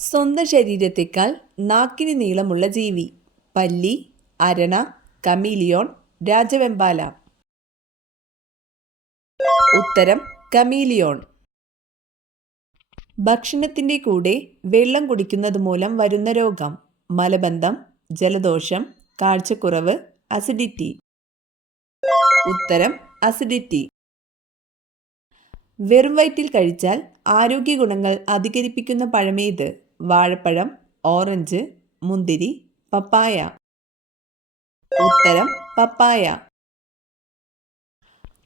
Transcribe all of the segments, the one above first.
സ്വന്തം ശരീരത്തേക്കാൾ നാക്കിന് നീളമുള്ള ജീവി. പല്ലി, അരണ, കമീലിയോൺ, രാജവെമ്പാല. ഉത്തരം കമീലിയോൺ. ഭക്ഷണത്തിൻ്റെ കൂടെ വെള്ളം കുടിക്കുന്നത് മൂലം വരുന്ന രോഗം. മലബന്ധം, ജലദോഷം, കാഴ്ചക്കുറവ്, അസിഡിറ്റി. ഉത്തരം അസിഡിറ്റി. വെറും വയറ്റിൽ കഴിച്ചാൽ ആരോഗ്യ ഗുണങ്ങൾ അധികരിപ്പിക്കുന്ന പഴമേത്? വാഴപ്പഴം, ഓറഞ്ച്, മുന്തിരി, പപ്പായ. ഉത്തരം പപ്പായ.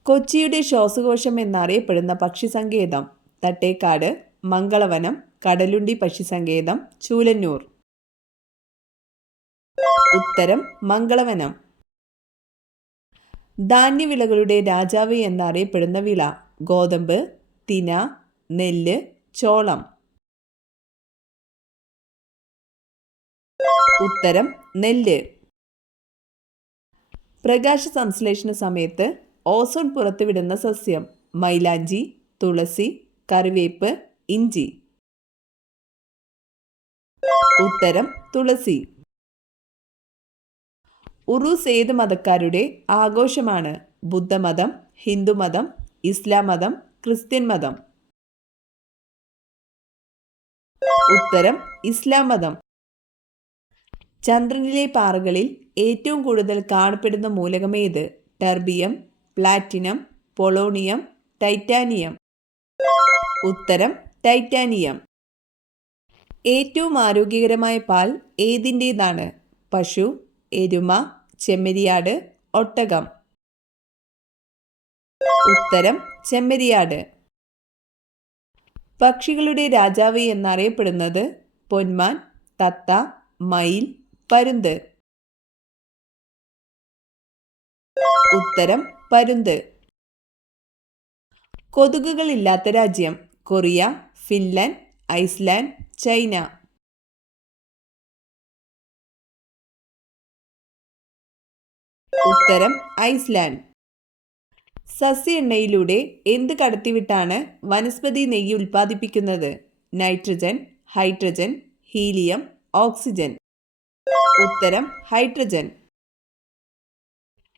കൊച്ചിയുടെ ശ്വാസകോശം എന്നറിയപ്പെടുന്ന പക്ഷി സങ്കേതം? തട്ടേക്കാട്, മംഗളവനം, കടലുണ്ടി പക്ഷി സങ്കേതം, ചൂലന്നൂർ. ഉത്തരം മംഗളവനം. ധാന്യവിളകളുടെ രാജാവ് എന്നറിയപ്പെടുന്ന വിള? ഗോതമ്പ്, തിന, നെല്ല്, ചോളം. ഉത്തരം നെല്ല്. പ്രകാശ സംശ്ലേഷണ സമയത്ത് ഓസോൺ പുറത്തുവിടുന്ന സസ്യം? മൈലാഞ്ചി, തുളസി, കറിവേപ്പ്, ഇഞ്ചി. ഉത്തരം തുളസി. ഉറൂസ് ഏത് മതക്കാരുടെ ആഘോഷമാണ്? ബുദ്ധമതം, ഹിന്ദുമതം, ഇസ്ലാം മതം, ക്രിസ്ത്യൻ മതം. ഉത്തരം ഇസ്ലാം മതം. ചന്ദ്രനിലെ പാറകളിൽ ഏറ്റവും കൂടുതൽ കാണപ്പെടുന്ന മൂലകമേത്? Terbium, platinum, polonium, titanium. ഉത്തരം ടൈറ്റാനിയം. ഏറ്റവും ആരോഗ്യകരമായ പാൽ ഏതിൻ്റേതാണ്? പശു, എരുമ, ചെമ്മരിയാട്, ഒട്ടകം. ഉത്തരം ചെമ്മരിയാട്. പക്ഷികളുടെ രാജാവ് എന്നറിയപ്പെടുന്നത്? പൊന്മാൻ, തത്ത, മയിൽ, പരുന്ത്. ഉത്തരം പരുന്ത്. കൊതുകുകളില്ലാത്ത രാജ്യം? Korea, Finland, Iceland, China. ഉത്തരം ഐസ്ലാൻഡ്. സസ്യ എണ്ണയിലൂടെ എന്ത് കടത്തിവിട്ടാണ് വനസ്പതി നെയ്യ് ഉൽപ്പാദിപ്പിക്കുന്നത്? Nitrogen, hydrogen, helium, oxygen. ഉത്തരം ഹൈഡ്രജൻ.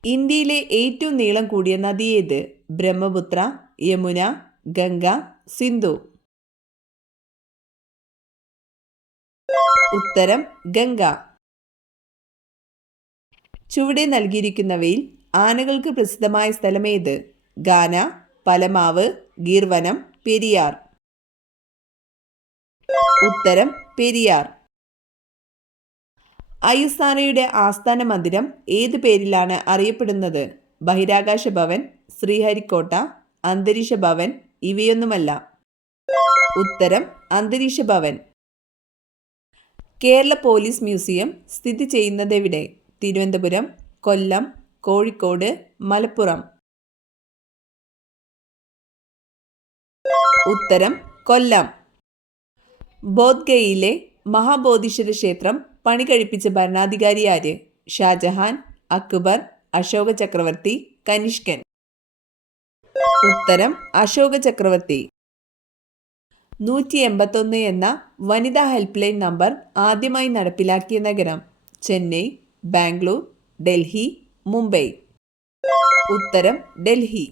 ഇന്ത്യയിലെ ഏറ്റവും നീളം കൂടിയ നദി ഏത്? ബ്രഹ്മപുത്ര, യമുന, ഗംഗ, സിന്ധു. ഉത്തരം ഗംഗ. ചുവടെ നൽകിയിരിക്കുന്നവയിൽ ആനകൾക്ക് പ്രസിദ്ധമായ സ്ഥലമേത്? ഗാന, പലമാവ്, ഗീർവനം, പെരിയാർ. ഉത്തരം പെരിയാർ. ഐഎസ്ആർഒയുടെ ആസ്ഥാന മന്ദിരം ഏത് പേരിലാണ് അറിയപ്പെടുന്നത്? ബഹിരാകാശ ഭവൻ, ശ്രീഹരിക്കോട്ട, അന്തരീക്ഷ ഭവൻ, ഇവയൊന്നുമല്ല. ഉത്തരം അന്തരീക്ഷ ഭവൻ. കേരള പോലീസ് മ്യൂസിയം സ്ഥിതി ചെയ്യുന്നതെവിടെ? തിരുവനന്തപുരം, കൊല്ലം, കോഴിക്കോട്, മലപ്പുറം. ഉത്തരം കൊല്ലം. ബോധ്ഗയയിലെ മഹാബോധീശ്വര ക്ഷേത്രം പണി കഴിപ്പിച്ച ഭരണാധികാരി ആര്? ഷാജഹാൻ, അക്ബർ, അശോക ചക്രവർത്തി, കനിഷ്കൻ. ഉത്തരം അശോക ചക്രവർത്തി. 181 എന്ന വനിതാ ഹെൽപ്പ് ലൈൻ നമ്പർ ആദ്യമായി നടപ്പിലാക്കിയ നഗരം? ചെന്നൈ, ബാംഗ്ലൂർ, ഡൽഹി, മുംബൈ. ഉത്തരം ഡൽഹി.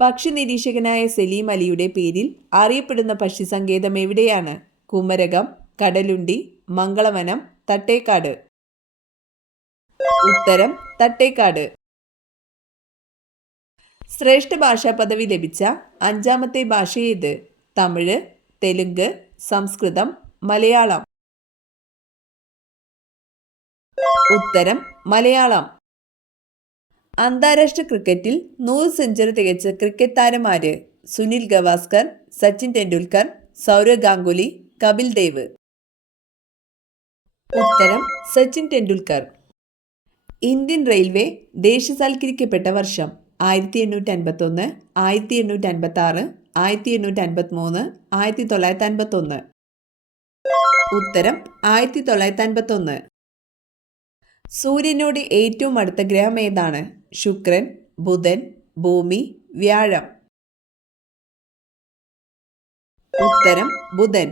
പക്ഷി നിരീക്ഷകനായ സലീം അലിയുടെ പേരിൽ അറിയപ്പെടുന്ന പക്ഷി സങ്കേതം എവിടെയാണ്? കുമരകം, കടലുണ്ടി, മംഗളവനം, തട്ടേക്കാട്. ഉത്തരം തട്ടേക്കാട്. ശ്രേഷ്ഠ ഭാഷാ പദവി ലഭിച്ച 5ാമത്തെ ഭാഷ ഏത്? തമിഴ്, തെലുങ്ക്, സംസ്കൃതം, മലയാളം. ഉത്തരം മലയാളം. അന്താരാഷ്ട്ര ക്രിക്കറ്റിൽ 100 സെഞ്ചുറി തികച്ച ക്രിക്കറ്റ് താരം ആര്? സുനിൽ ഗവാസ്കർ, സച്ചിൻ ടെണ്ടുൽക്കർ, സൗരവ് ഗാംഗുലി, കപിൽ ദേവ്. ഉത്തരം സച്ചിൻ ടെണ്ടുൽക്കർ. ഇന്ത്യൻ റെയിൽവേ ദേശസാൽക്കരിക്കപ്പെട്ട വർഷം? 1851, 1856, 1853, 1951. ഉത്തരം 1951. സൂര്യനോട് ഏറ്റവും അടുത്ത ഗ്രഹം ഏതാണ്? ശുക്രൻ, ബുധൻ, ഭൂമി, വ്യാഴം. ഉത്തരം ബുധൻ.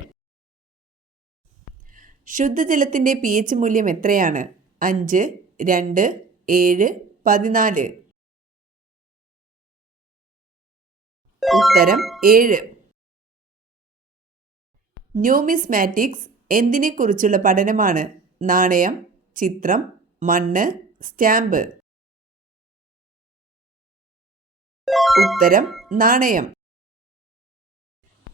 ശുദ്ധജലത്തിന്റെ pH മൂല്യം എത്രയാണ്? 5, 2, 7, 14. ഉത്തരം 7. ന്യൂമിസ്മാറ്റിക്സ് എന്തിനെക്കുറിച്ചുള്ള പഠനമാണ്? നാണയം, ചിത്രം, മണ്ണ്, സ്റ്റാമ്പ്. ഉത്തരം നാണയം.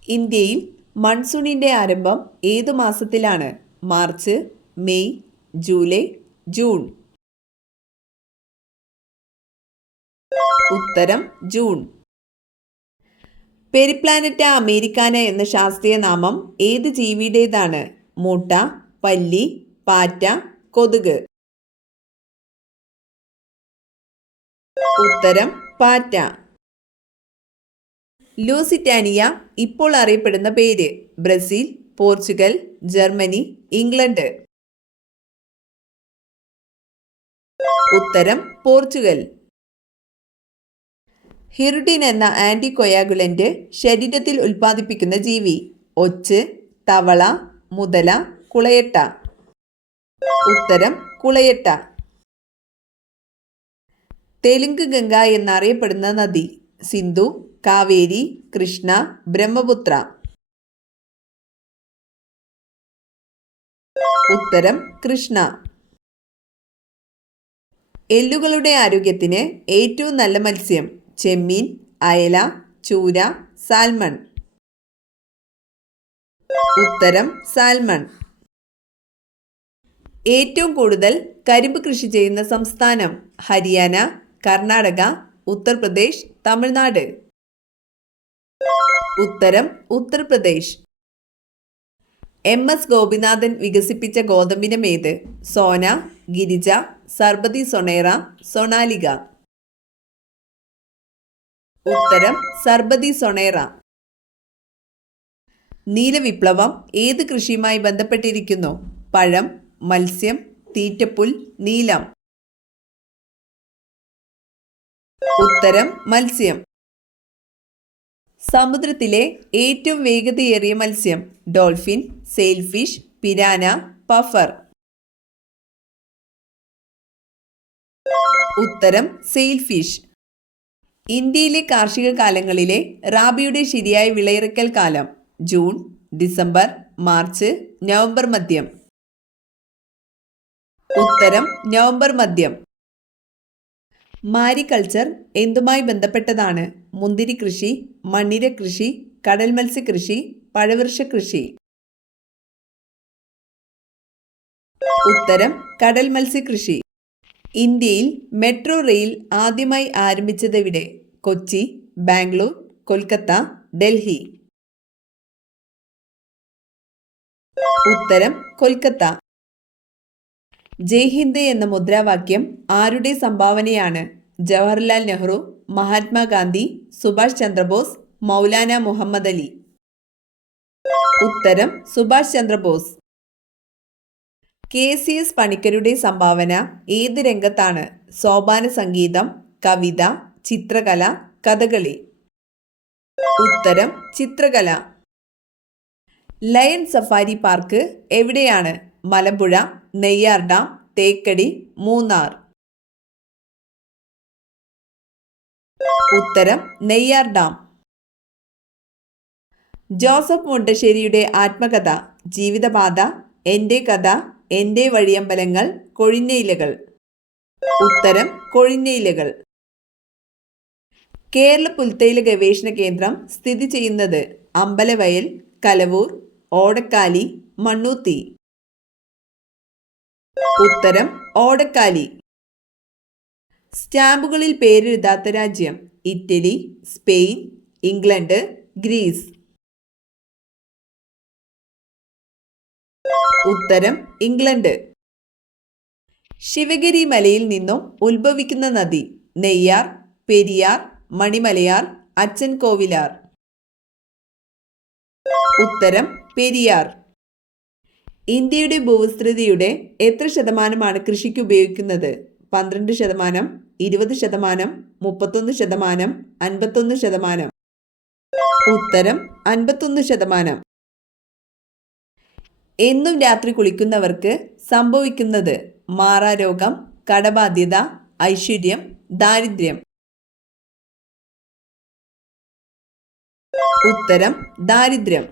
ഇന്ത്യയിൽ മൺസൂണിന്റെ ആരംഭം ഏതു മാസത്തിലാണ്? March, May, July, June. ഉത്തരം ജൂൺ. പെരിപ്ലാനറ്റ അമേരിക്കാന എന്ന ശാസ്ത്രീയ നാമം ഏത് ജീവിയുടേതാണ്? മൂട്ട, പല്ലി, പാറ്റ, കൊതുക്. ഉത്തരം പാറ്റ. ലൂസിറ്റാനിയ ഇപ്പോൾ അറിയപ്പെടുന്ന പേര്? Brazil, Portugal, Germany, England. ഉത്തരം പോർച്ചുഗൽ. ഹിറുഡിൻ എന്ന ആന്റികൊയാഗുലന്റ് ശരീരത്തിൽ ഉൽപ്പാദിപ്പിക്കുന്ന ജീവി? ഒച്ച്, തവള, മുതല, കുളയട്ട. ഉത്തരം കുളയട്ട. തെലുങ്ക് ഗംഗ എന്നറിയപ്പെടുന്ന നദി? സിന്ധു, കാവേരി, കൃഷ്ണ, ബ്രഹ്മപുത്ര. ഉത്തരം കൃഷ്ണ. എല്ലുകളുടെ ആരോഗ്യത്തിന് ഏറ്റവും നല്ല മത്സ്യം? ചെമ്മീൻ, അയല, ചൂര, സാൽമൺ. ഉത്തരം സാൽമൺ. ഏറ്റവും കൂടുതൽ കരിമ്പ് കൃഷി ചെയ്യുന്ന സംസ്ഥാനം? ഹരിയാന, കർണാടക, ഉത്തർപ്രദേശ്, തമിഴ്നാട്. ഉത്തരം ഉത്തർപ്രദേശ്. MS ഗോപിനാഥൻ വികസിപ്പിച്ച ഗോതമ്പിനം ഏത്? സോന, ഗിരിജ, സർബതി സൊണേറ, സൊണാലിക. ഉത്തരം സർബതി സൊണേറ. നീലവിപ്ലവം ഏത് കൃഷിയുമായി ബന്ധപ്പെട്ടിരിക്കുന്നു? പഴം, മത്സ്യം, തീറ്റപ്പുൽ, നീലം. ഉത്തരം മത്സ്യം. സമുദ്രത്തിലെ ഏറ്റവും വേഗതയേറിയ മത്സ്യം? Dolphin, sailfish, piranha, puffer. ഉത്തരം സെയിൽഫിഷ്. ഇന്ത്യയിലെ കാർഷിക കാലങ്ങളിലെ റാബിയുടെ ശരിയായ വിളയിറക്കൽ കാലം? ജൂൺ, ഡിസംബർ, മാർച്ച്, നവംബർ മധ്യം. ഉത്തരം നവംബർ മധ്യം. മാരികൾച്ചർ എന്തുമായി ബന്ധപ്പെട്ടതാണ്? മുന്തിരി കൃഷി, മണ്ണിര കൃഷി, കടൽ മത്സ്യകൃഷി, പഴവൃക്ഷ കൃഷി. ഉത്തരം കടൽ മത്സ്യകൃഷി. ഇന്ത്യയിൽ മെട്രോ റെയിൽ ആദ്യമായി ആരംഭിച്ചതെവിടെ? കൊച്ചി, ബാംഗ്ലൂർ, കൊൽക്കത്ത, ഡൽഹി. ഉത്തരം കൊൽക്കത്ത. ജയ് ഹിന്ദ് എന്ന മുദ്രാവാക്യം ആരുടെ സംഭാവനയാണ്? ജവഹർലാൽ നെഹ്റു, മഹാത്മാഗാന്ധി, സുഭാഷ് ചന്ദ്രബോസ്, മൗലാന മുഹമ്മദ് അലി. ഉത്തരം സുഭാഷ് ചന്ദ്രബോസ്. KCS പണിക്കരുടെ സംഭാവന ഏത് രംഗത്താണ്? സോപാന സംഗീതം, കവിത, ചിത്രകല, കഥകളി. ഉത്തരം ചിത്രകല. ലയൺ സഫാരി പാർക്ക് എവിടെയാണ്? മലമ്പുഴ, നെയ്യാർ ഡാം, തേക്കടി, മൂന്നാർ. ഉത്തരം നെയ്യാർ ഡാം. ജോസഫ് മുണ്ടശ്ശേരിയുടെ ആത്മകഥ? ജീവിതപാത, എൻ്റെ കഥ, എൻ്റെ വഴിയമ്പലങ്ങൾ, കൊഴിഞ്ഞയിലകൾ. ഉത്തരം കൊഴിഞ്ഞയിലകൾ. കേരള പുൽത്തൈല ഗവേഷണ കേന്ദ്രം സ്ഥിതി ചെയ്യുന്നത്? അമ്പലവയൽ, കലവൂർ, ഓടക്കാലി, മണ്ണൂത്തി. ഉത്തരം ഓടക്കാലി. സ്റ്റാമ്പുകളിൽ പേരെഴുതാത്ത രാജ്യം? Italy, Spain, England, Greece. ഉത്തരം ഇംഗ്ലണ്ട്. ശിവഗിരി മലയിൽ നിന്നും ഉത്ഭവിക്കുന്ന നദി? നെയ്യാർ, പെരിയാർ, മണിമലയാർ, അച്ചൻ കോവിലാർ. ഉത്തരം പെരിയാർ. ഇന്ത്യയുടെ ഭൂവിസ്തൃതിയുടെ എത്ര ശതമാനമാണ് കൃഷിക്ക് ഉപയോഗിക്കുന്നത്? 12%, 20%, 31%, 51%. ഉത്തരം 51%. എന്നും രാത്രി കുളിക്കുന്നവർക്ക് സംഭവിക്കുന്നത് മാറാരോഗം, കടബാധ്യത, ഐശ്വര്യം, ദാരിദ്ര്യം. ഉത്തരം ദാരിദ്ര്യം.